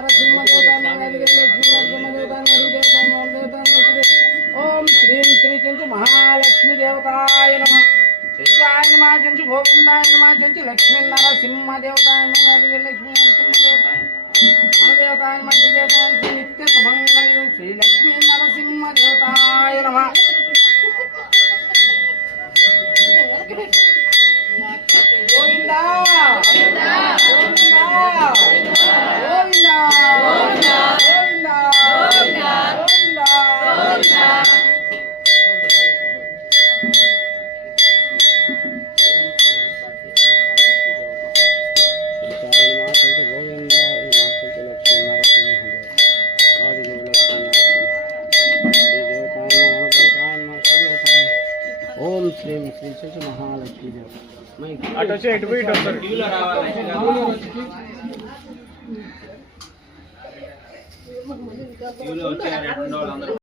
ओम श्री श्री चंचु महालक्ष्मी देवताय नमः। चंचुआय नमः, चंचु गोविंदाय नमः, चंचु लक्ष्मी नरसिंह देवताय नमः, लक्ष्मी नरसिंह देवताय नमः, श्री नित्य सुमंगल श्री लक्ष्मी नरसिंह देवताय नमः। गोविंदा गोविंदा गोविंदा गोविंदा गोविंदा गोविंदा गोविंदा गोविंदा। ओम श्री श्री चंचु महालक्ष्मी देव అటు వచ్చి ఇటు పోయి ఇటు వస్తారు టీవీలో రావాలి।